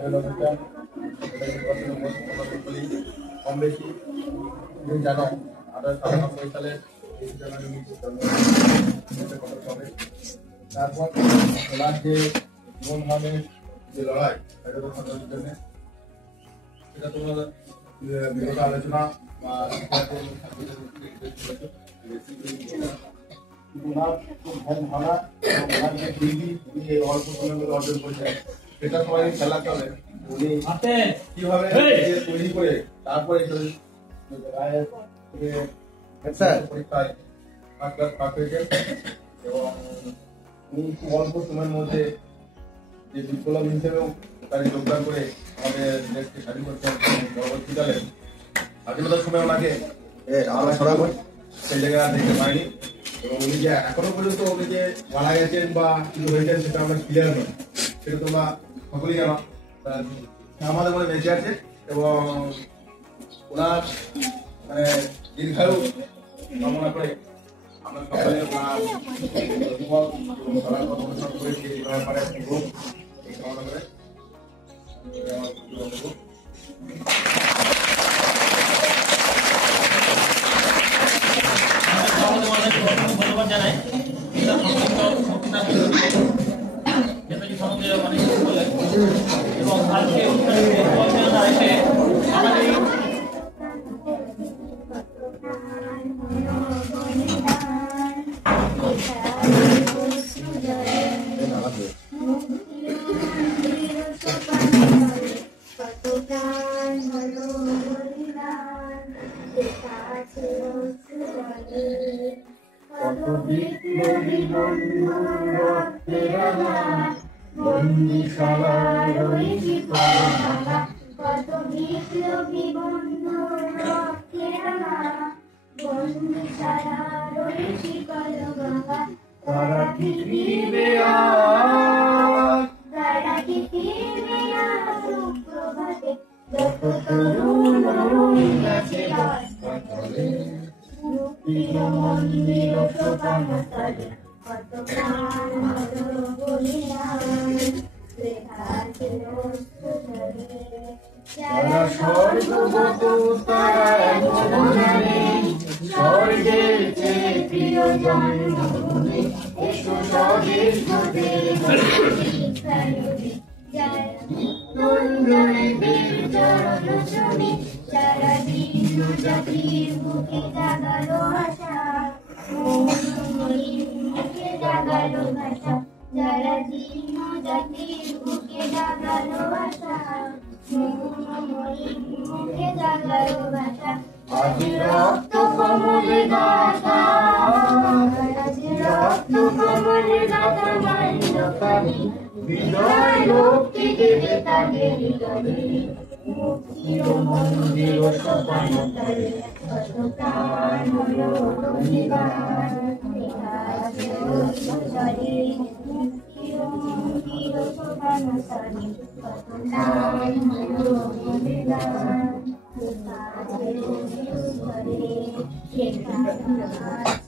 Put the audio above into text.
জনবিজ্ঞান কম বেশি জানো 1897 সালে তারপর ওনার যে জীবনভাবের যে লড়াই সেটা তোমার বিগত আলোচনা বা অল্প সময়ের মধ্যে অর্জন করেছেন সেটা সবাই খেলা চলে উনি কিভাবে তৈরি করে তারপরে পরীক্ষায় পাস হয়েছেন এবং উনি খুব অল্প সময়ের মধ্যে যে বিপ্লব হিসেবেও তার যোগদান করে আমাদের দেশকে স্বাধীন করছেন পরবর্তীকালে স্বাধীনতার সময় ওনাকে সেই জায়গায় দেখতে পাইনি এবং উনি যে এখনো পর্যন্ত উনি যে মারা গেছেন বা কিছু হয়েছেন সেটা আমরা ক্লিয়ার নয়, সেটা তোমরা সকলেই জানো। আমাদের মনে বেঁচে আছে এবং ওনার মানে দীর্ঘায়ু কামনা করে আমরা সকলে অনুসরণ করে সেই ব্যাপারে কামনা করে ধন্যবাদ জানাই এবং আজকে Thank you.